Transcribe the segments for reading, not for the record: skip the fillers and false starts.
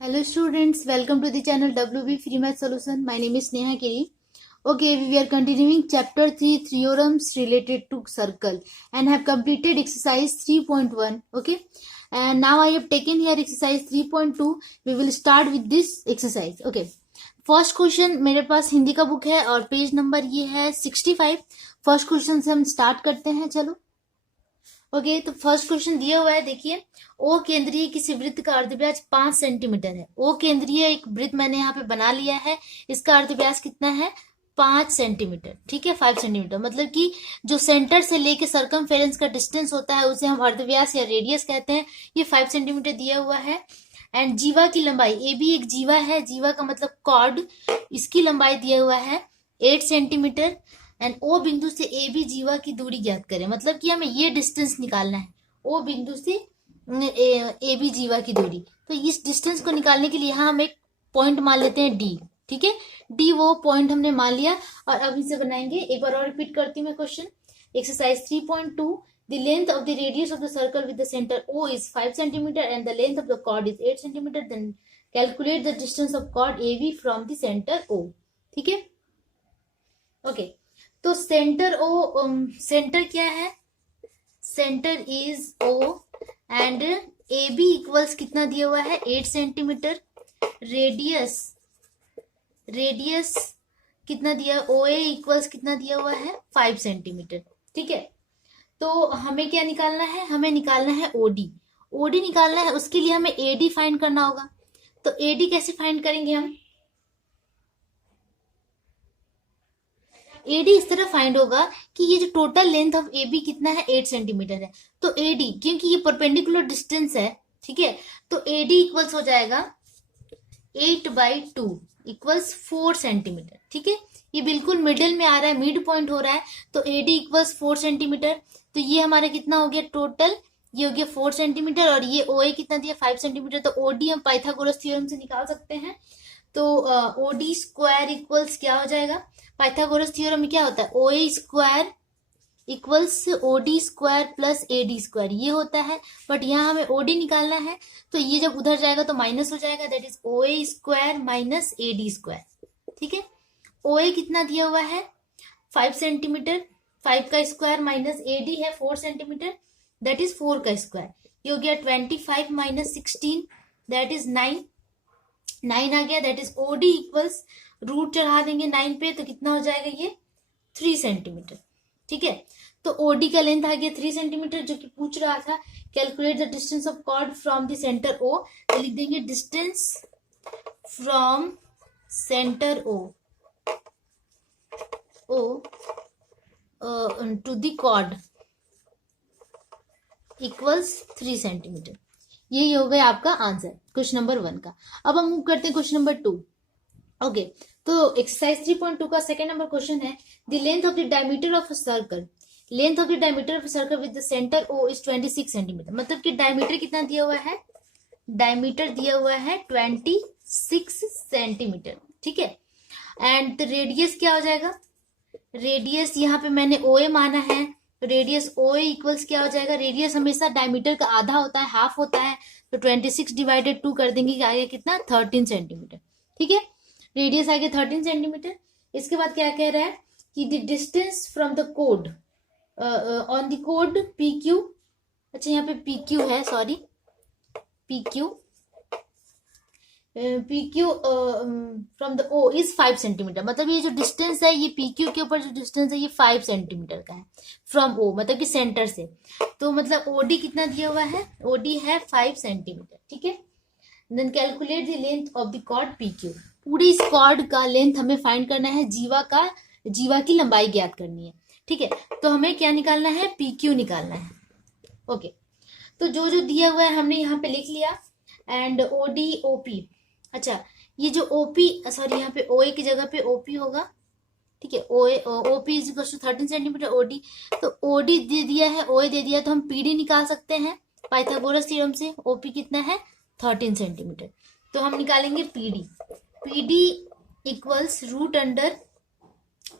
Hello students, welcome to the channel WB Free Math Solution. My name is Neha Kiri. Okay, we are continuing chapter 3 theorems related to circle and have completed exercise 3.1. Okay, and now I have taken here exercise 3.2. We will start with this exercise. Okay, first question मेरे पास हिंदी का book है और page number ये है 65. First question से हम start करते हैं. चलो ओके तो फर्स्ट क्वेश्चन दिया हुआ है. देखिए, ओ केंद्रीय किसी वृत्त का अर्धव्यास 5 सेंटीमीटर है. ओ केंद्रीय एक वृत्त मैंने यहाँ पे बना लिया है. इसका अर्धव्यास कितना है? 5 सेंटीमीटर. ठीक है, 5 सेंटीमीटर मतलब कि जो सेंटर से लेके सर्कमफेरेंस का डिस्टेंस होता है उसे हम अर्धव्यास या रेडियस कहते हैं. ये 5 सेंटीमीटर दिया हुआ है. एंड जीवा की लंबाई, ए भी एक जीवा है. जीवा का मतलब कॉर्ड. इसकी लंबाई दिया हुआ है 8 सेंटीमीटर. एंड ओ बिंदु से ए बी जीवा की दूरी ज्ञात करें. मतलब कि हमें ये डिस्टेंस निकालना है, ओ बिंदु से ए बी जीवा की दूरी. तो इस डिस्टेंस को निकालने के लिए यहाँ हम एक पॉइंट मान लेते हैं डी. ठीक है, डी वो पॉइंट हमने मान लिया. और अब इसे बनाएंगे. एक बार और रिपीट करती हूँ मैं question. Exercise 3.2. The length of the radius of the circle with the center O is 5 centimeter and the length of the chord is 8 centimeter. Then calculate the distance of chord AB from the center O. ठीक है, okay. तो centre O, center क्या है? Center is O and A B equals कितना दिया हुआ है? 8 centimetre. Radius कितना दिया? ओ ए इक्वल्स कितना दिया हुआ है? 5 सेंटीमीटर. ठीक है, तो हमें क्या निकालना है? हमें निकालना है ओडी. ओडी निकालना है, उसके लिए हमें एडी फाइंड करना होगा. तो एडी कैसे फाइंड करेंगे हम? एडी इस तरह फाइंड होगा कि ये जो total length of A B कितना है? 8 सेंटीमीटर है. तो एडी, क्योंकि ये परपेंडिकुलर डिस्टेंस है, ठीक है, तो एडी इक्वल्स हो जाएगा 8/2 इक्वल्स 4 सेंटीमीटर. ठीक है, ये बिल्कुल मिडिल में आ रहा है, मिड पॉइंट हो रहा है. तो एडी इक्वल्स 4 सेंटीमीटर. तो ये हमारा कितना हो गया टोटल? ये हो गया 4 सेंटीमीटर. और ये ओ ए कितना दिया? 5 सेंटीमीटर. तो ओडी हम पाइथागोरस थ्योरम से निकाल सकते हैं. तो ओडी स्क्वायर इक्वल्स क्या हो जाएगा? पाइथागोरस थ्योरम में क्या होता है? O A square equals OD square plus AD square, ये होता है. बट यहाँ हमें ओडी निकालना है, तो ये जब उधर जाएगा तो माइनस हो जाएगा. That is O A square minus AD square. ठीक है, ओ ए कितना दिया हुआ है? 5 सेंटीमीटर. 5 का स्क्वायर माइनस एडी है 4 सेंटीमीटर, दैट इज 4 का स्क्वायर. ये हो गया 25 माइनस 16, दैट इज 9. 9 आ गया. That is OD equals, root चढ़ा देंगे 9 पे तो कितना हो जाएगा? ये 3 सेंटीमीटर. ठीक है, तो ओडी का लेंथ आ गया 3 सेंटीमीटर, जो कि पूछ रहा था calculate the distance of chord from the center O. तो लिख देंगे distance from center O to the chord equals 3 centimeter. यही हो गया आपका आंसर क्वेश्चन नंबर 1 का. अब हम मूव करते हैं क्वेश्चन नंबर 2. ओके, तो एक्सरसाइज 3.2 का सेकेंड नंबर क्वेश्चन है. The length of the diameter of a circle. Length of the diameter of a circle with the center O is 26 centimeter. मतलब कि डायमीटर कितना दिया हुआ है? डायमीटर दिया हुआ है 26 सेंटीमीटर. ठीक है, एंड रेडियस क्या हो जाएगा? रेडियस यहाँ पे मैंने ओ ए माना है. रेडियस ओ ए इक्वल्स क्या हो जाएगा? रेडियस हमेशा डायमीटर का आधा होता है, हाफ होता है. तो 26 डिवाइडेड 2 कर देंगे कि आगे कितना? 13 सेंटीमीटर. ठीक है, रेडियस आ गया 13 सेंटीमीटर. इसके बाद क्या कह रहा है कि the distance from the code on the code P Q. अच्छा, यहाँ पे पी क्यू है, sorry, P Q from the O is 5 centimetre. मतलब ये जो डिस्टेंस है, ये पी क्यू के ऊपर जो डिस्टेंस है ये 5 सेंटीमीटर का है फ्रॉम ओ, मतलब कि सेंटर से. तो मतलब ओडी कितना दिया हुआ है? ओडी है 5 सेंटीमीटर. ठीक है, then calculate the length of the chord P Q. पूरी इस कॉर्ड का लेंथ हमें फाइंड करना है. जीवा की लंबाई ज्ञात करनी है. ठीक है, तो हमें क्या निकालना है? पी क्यू निकालना है. ओके, तो जो जो दिया हुआ है हमने यहाँ पे लिख लिया. And OD OP. अच्छा, ये जो ओपी, सॉरी, यहाँ पे ओ ए की जगह पे ओपी होगा. ठीक है, OP is equal to 13 centimeter OD. तो ओडी दे दिया है, ओ ए दे दिया, तो हम पीडी निकाल सकते हैं पाइथागोरस थ्योरम से. ओपी कितना है? 13 सेंटीमीटर. तो हम निकालेंगे PD. PD equals root under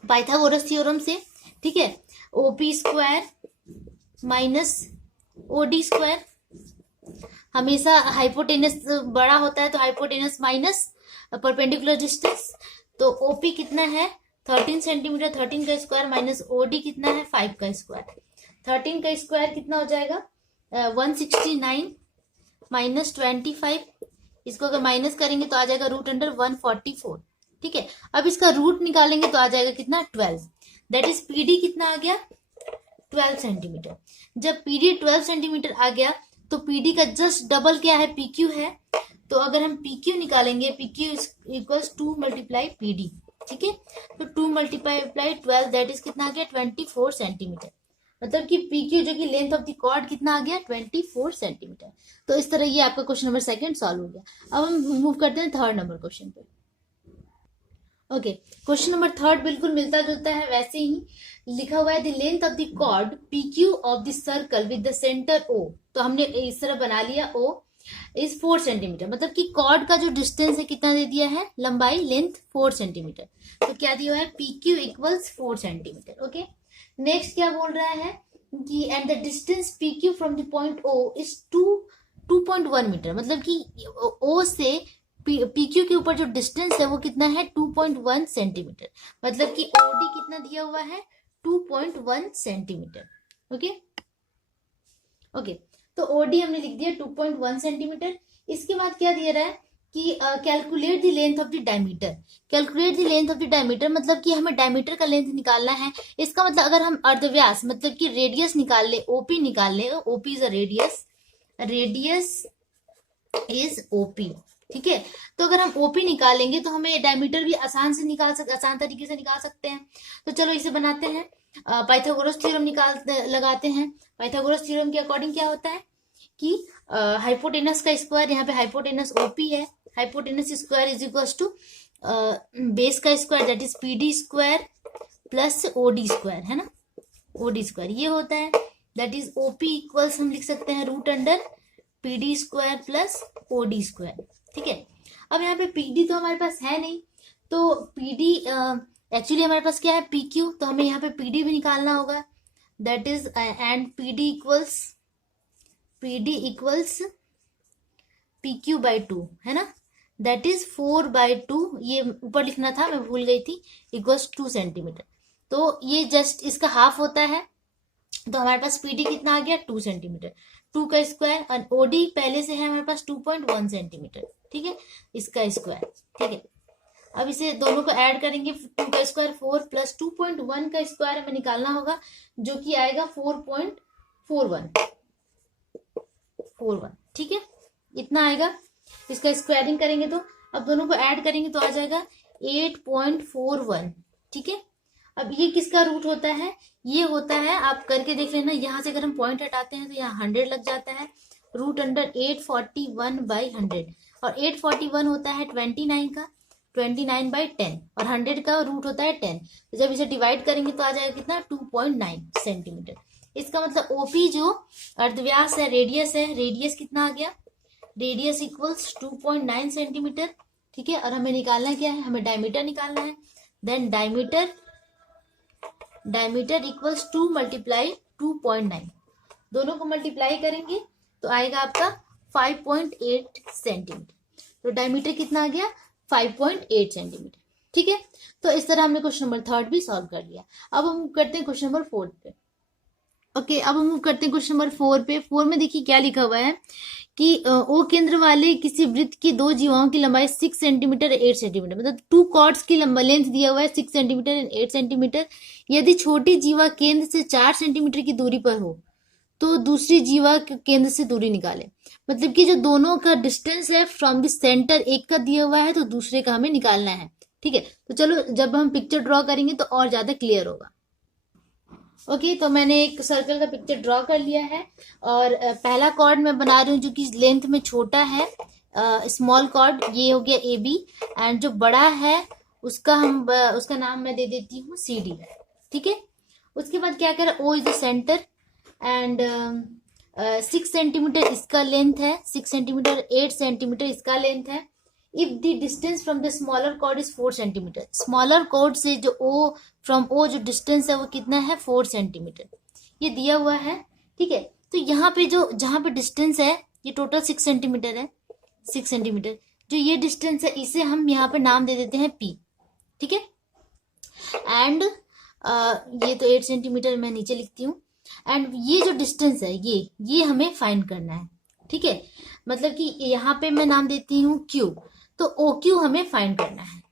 Pythagoras theorem से. ठीक है, OP square minus OD square. हमेशा हाइपोटेनस बड़ा होता है तो हाइपोटेनस माइनस परपेंडिकुलर डिस्टेंस। तो ओपी कितना है 13 सेंटीमीटर, 13 का स्क्वायर माइनस ओडी कितना है 5 का स्क्वायर। 13 का स्क्वायर कितना हो जाएगा 169 माइनस 25, इसको अगर माइनस करेंगे तो आ जाएगा रूट अंडर 144। ठीक है, अब इसका रूट निकालेंगे तो आ जाएगा कितना 12, दैट इज पीडी कितना आ गया 12 सेंटीमीटर। जब पीडी 12 सेंटीमीटर आ गया तो पीडी का जस्ट डबल क्या है पीक्यू है, तो अगर हम पीक्यू निकालेंगे पीक्यू इक्वल्स 2 मल्टीप्लाई पीडी। ठीक है, तो 2 मल्टीप्लाई 12 दैट इज कितना आ गया 24 सेंटीमीटर। मतलब कि पीक्यू जो कि लेंथ ऑफ द कॉर्ड कितना आ गया 24 सेंटीमीटर। तो इस तरह ये आपका क्वेश्चन नंबर 2 सॉल्व हो गया। अब हम मूव करते हैं 3rd नंबर क्वेश्चन पे। ओके, क्वेश्चन नंबर 3 बिल्कुल मिलता जुलता है, वैसे ही लिखा हुआ है the length of the chord PQ of the circle with the center O। तो हमने इस तरह बना लिया O इज 4 सेंटीमीटर, मतलब कि कॉर्ड का जो डिस्टेंस है कितना दे दिया है लंबाई लेंथ 4 सेंटीमीटर। तो क्या दिया हुआ है PQ equals 4 centimetre. Okay, next क्या बोल रहा है कि and the distance PQ from the point O is 2.1 metre, मतलब कि O से PQ के ऊपर जो डिस्टेंस है वो कितना है 2.1 सेंटीमीटर, मतलब कि OD कितना दिया हुआ है 2.1 सेंटीमीटर। ओके ओके, तो OD हमने लिख दिया 2.1 सेंटीमीटर। इसके बाद क्या दिया रहा है कि calculate the length of the diameter. Calculate the length of the diameter मतलब कि हमें डायमीटर का लेंथ निकालना है। इसका मतलब अगर हम अर्धव्यास मतलब कि रेडियस निकाल ले, ओपी निकाल ले, OP is a radius, radius is OP. ठीक है, तो अगर हम ओपी निकालेंगे तो हमें डायमीटर भी आसान तरीके से निकाल सकते हैं। तो चलो इसे बनाते हैं, पाइथागोरस थ्योरम लगाते हैं। पाइथागोरस थ्योरम के अकॉर्डिंग क्या होता है कि हाइपोटेनस का स्क्वायर, यहाँ पे हाइपोटेनस ओपी है, hypotenuse square is equal to base का square that is PD square plus OD square, है ना, ओडी स्क्वायर ये होता है, दैट इज ओपी इक्वल्स हम लिख सकते हैं root under PD square plus OD square. ठीक है, अब यहाँ पे पीडी तो हमारे पास है नहीं, तो पीडी एक्चुअली हमारे पास क्या है पीक्यू, तो हमें यहाँ पे पीडी भी निकालना होगा, that is and PD equals PQ by 2, है ना, दैट इज 4/2, ये ऊपर लिखना था मैं भूल गई थी, इक्वल्स 2 सेंटीमीटर। तो ये जस्ट इसका हाफ होता है, तो हमारे पास PD कितना आ गया 2 सेंटीमीटर, 2 का स्क्वायर, और OD पहले से है हमारे पास 2.1 सेंटीमीटर। ठीक है, इसका स्क्वायर। ठीक है, अब इसे दोनों को ऐड करेंगे, 2 का स्क्वायर 4 प्लस 2.1 का स्क्वायर हमें निकालना होगा जो कि आएगा 4.41। ठीक है, इतना आएगा, इसका स्क्वायरिंग करेंगे तो अब दोनों को ऐड करेंगे तो आ जाएगा 8.41। ठीक है, अब ये किसका रूट होता है, ये होता है, आप करके देख लेना, यहाँ से अगर हम पॉइंट हटाते हैं तो यहाँ 100 लग जाता है, रूट अंडर 841/100, और 841 होता है 29 का, 29/10, और 100 का रूट होता है 10। तो जब इसे डिवाइड करेंगे तो आ जाएगा कितना 2.9 सेंटीमीटर। इसका मतलब ओपी जो अर्धव्यास है, रेडियस कितना आ गया, रेडियस इक्वल्स 2.9 सेंटीमीटर। ठीक है, और हमें निकालना क्या है, हमें डायमीटर निकालना है, देन डायमीटर इक्वल्स 2 मल्टीप्लाई 2.9, दोनों को मल्टीप्लाई करेंगे तो आएगा आपका 5.8 सेंटीमीटर। तो डायमीटर कितना आ गया 5.8 सेंटीमीटर। ठीक है, तो इस तरह हमने क्वेश्चन नंबर 3 भी सॉल्व कर लिया। अब हम करते हैं क्वेश्चन नंबर 4 पे। ओके, अब हम मूव करते हैं क्वेश्चन नंबर 4 पे। 4 में देखिए क्या लिखा हुआ है कि ओ केंद्र वाले किसी वृत्त की 2 जीवाओं की लंबाई 6 सेंटीमीटर 8 सेंटीमीटर, मतलब 2 कॉर्ड्स की लंबा लेंथ दिया हुआ है 6 सेंटीमीटर एंड 8 सेंटीमीटर। यदि छोटी जीवा केंद्र से 4 सेंटीमीटर की दूरी पर हो तो दूसरी जीवा केंद्र से दूरी निकाले। मतलब कि जो दोनों का डिस्टेंस है फ्रॉम द सेंटर, एक का दिया हुआ है तो दूसरे का हमें निकालना है। ठीक है, तो चलो जब हम पिक्चर ड्रॉ करेंगे तो और ज्यादा क्लियर होगा। ओके, तो मैंने एक सर्कल का पिक्चर ड्रॉ कर लिया है, और पहला कॉर्ड मैं बना रही हूँ जो कि लेंथ में छोटा है, स्मॉल कॉर्ड, ये हो गया AB, एंड जो बड़ा है उसका नाम मैं दे देती हूँ CD। ठीक है, उसके बाद क्या करें, O is the centre and 6 centimetre इसका लेंथ है, 6 सेंटीमीटर 8 सेंटीमीटर इसका लेंथ है। If the distance from the smaller chord is 4 centimetre, smaller chord से जो फ्रॉम O जो डिस्टेंस है वो कितना है 4 सेंटीमीटर, ये दिया हुआ है। ठीक है, तो यहाँ पे जहाँ पे डिस्टेंस है ये टोटल 6 सेंटीमीटर है, 6 सेंटीमीटर। जो ये डिस्टेंस है इसे हम यहाँ पे नाम दे देते हैं P, ठीक है। एंड ये तो 8 सेंटीमीटर मैं नीचे लिखती हूँ। एंड ये जो डिस्टेंस है ये हमें फाइंड करना है, ठीक है। मतलब कि यहाँ पे मैं नाम देती हूँ Q, तो OQ हमें फाइंड करना है।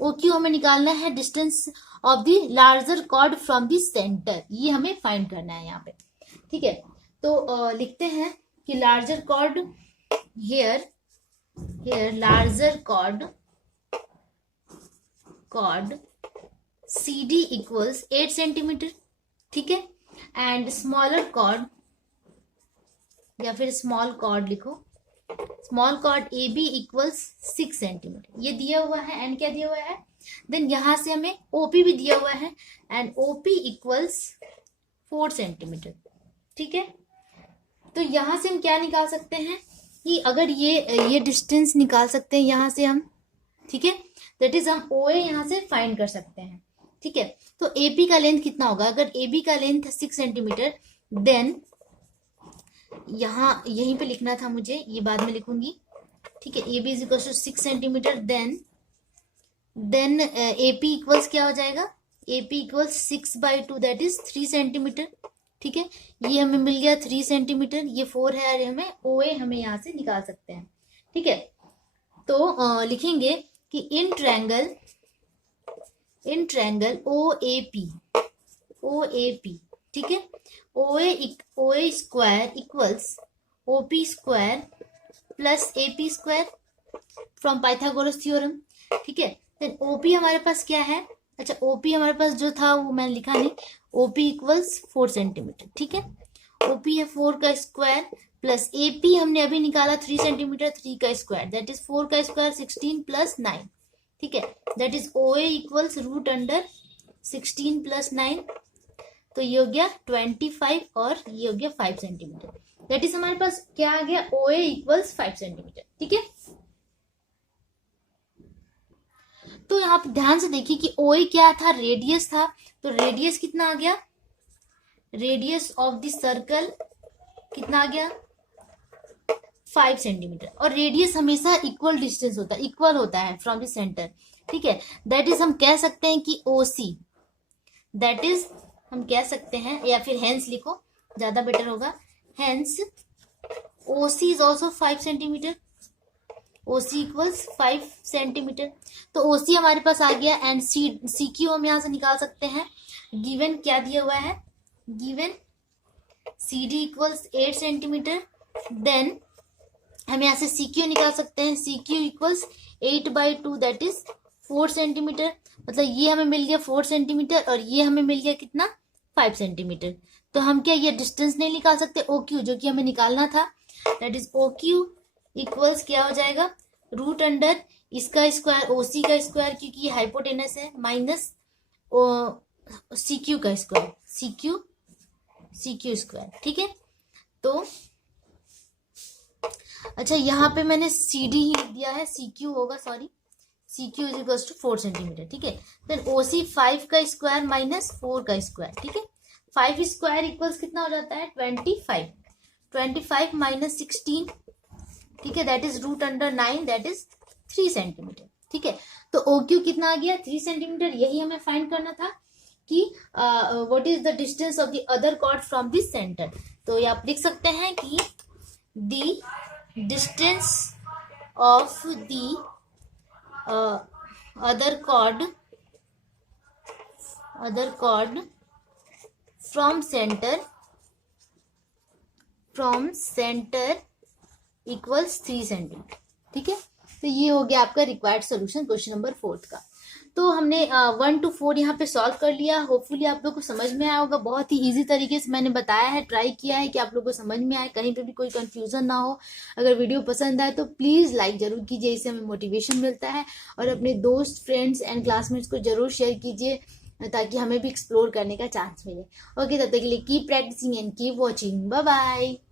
OQ हमें निकालना है distance of the larger chord from the centre, ये हमें फाइंड करना है यहाँ पे, ठीक है। तो लिखते हैं कि larger chord here larger chord CD equals 8 centimetre, ठीक है। एंड स्मॉलर कॉर्ड या फिर स्मॉल कॉर्ड लिखो, small chord AB equals 6 centimetre, ये दिया हुआ है। एंड क्या दिया हुआ है, देन यहां से हमें OP भी दिया हुआ है एंड OP इक्वल्स 4 सेंटीमीटर, ठीक है। तो यहां से हम क्या निकाल सकते हैं कि अगर ये डिस्टेंस निकाल सकते हैं यहाँ से हम, ठीक है। दैट इज हम OA यहाँ से फाइंड कर सकते हैं, ठीक है। तो AP का लेंथ कितना होगा, अगर AB का लेंथ 6 सेंटीमीटर, देन यहाँ यहीं पे लिखना था मुझे, ये बाद में लिखूंगी, ठीक है। AB is equal to 6 centimetre, then AP equals क्या हो जाएगा, AP equals 6/2 that is 3 centimetre, ठीक है। ये हमें मिल गया 3 सेंटीमीटर, ये 4 है और हमें OA हमें यहाँ से निकाल सकते हैं, ठीक है। तो लिखेंगे कि इन ट्रायंगल OAP, ठीक है। OA square equals OP square plus AP square from Pythagoras theorem, ठीक है। देन OP हमारे पास क्या है, अच्छा OP हमारे पास जो था वो मैंने लिखा नहीं, OP इक्वल्स 4 सेंटीमीटर, ठीक है। OP है 4 का स्क्वायर प्लस AP हमने अभी निकाला 3 सेंटीमीटर, 3 का स्क्वायर दैट इज 4 का स्क्वायर 16 प्लस 9, ठीक है। That is OA equals root under 16 plus 9, तो ये हो गया 25 और ये हो गया 5 सेंटीमीटर। दैट इज हमारे पास क्या आ गया, OA इक्वल्स 5 सेंटीमीटर, ठीक है। तो यहाँ पे ध्यान से देखिए कि OA क्या था, रेडियस था। तो रेडियस कितना आ गया, रेडियस ऑफ द सर्कल कितना आ गया 5 सेंटीमीटर। और रेडियस हमेशा इक्वल डिस्टेंस होता है, इक्वल होता है फ्रॉम द सेंटर, ठीक है। दैट इज हम कह सकते हैं कि OC, दैट इज हम कह सकते हैं, या फिर हेंस लिखो ज्यादा बेटर होगा, hence OC is also 5 centimetre, OC equals 5 centimetre. तो OC हमारे पास आ गया एंड CQ हम यहाँ से निकाल सकते हैं। गिवन क्या दिया हुआ है, given CD equals 8 centimetre, then हम यहाँ से CQ निकाल सकते हैं, CQ equals 8/2 that is 4 centimetre. मतलब ये हमें मिल गया 4 सेंटीमीटर और ये हमें मिल गया कितना 5 सेंटीमीटर। तो हम क्या ये डिस्टेंस नहीं निकाल सकते, OQ जो कि हमें निकालना था, दैट इज OQ इक्वल्स क्या हो जाएगा, रूट अंडर इसका स्क्वायर OC का स्क्वायर क्योंकि ये हाइपोटेनस है, माइनस CQ का स्क्वायर, CQ स्क्वायर, ठीक है। तो अच्छा यहाँ पे मैंने CD ही लिख दिया है, CQ होगा, sorry, CQ is equals to 4 centimetre, ठीक है। देन OC 5 का स्क्वायर माइनस 4 का स्क्वायर, ठीक है। 5 स्क्वायर इक्वल्स कितना हो जाता है 25 माइनस 16, ठीक है, that is root under 9 that is 3 centimetre, ठीक है। तो OQ कितना आ गया 3 सेंटीमीटर। यही हमें फाइंड करना था कि what is the distance of the other chord from this centre. तो ये आप लिख सकते हैं कि the distance of the other chord from centre equals 3 centimetre, ठीक है। तो ये हो गया आपका रिक्वायर्ड सोल्यूशन क्वेश्चन नंबर 4 का। तो हमने 1 to 4 यहाँ पे सॉल्व कर लिया। होपफुली आप लोग को समझ में आया होगा, बहुत ही इजी तरीके से मैंने बताया है, ट्राई किया है कि आप लोग को समझ में आए, कहीं पे भी कोई कंफ्यूजन ना हो। अगर वीडियो पसंद आए तो प्लीज लाइक जरूर कीजिए, इससे हमें मोटिवेशन मिलता है। और अपने दोस्त, फ्रेंड्स एंड क्लासमेट्स को जरूर शेयर कीजिए ताकि हमें भी एक्सप्लोर करने का चांस मिले। ओके, तब तक के लिए keep practising and keep watching. Bye bye.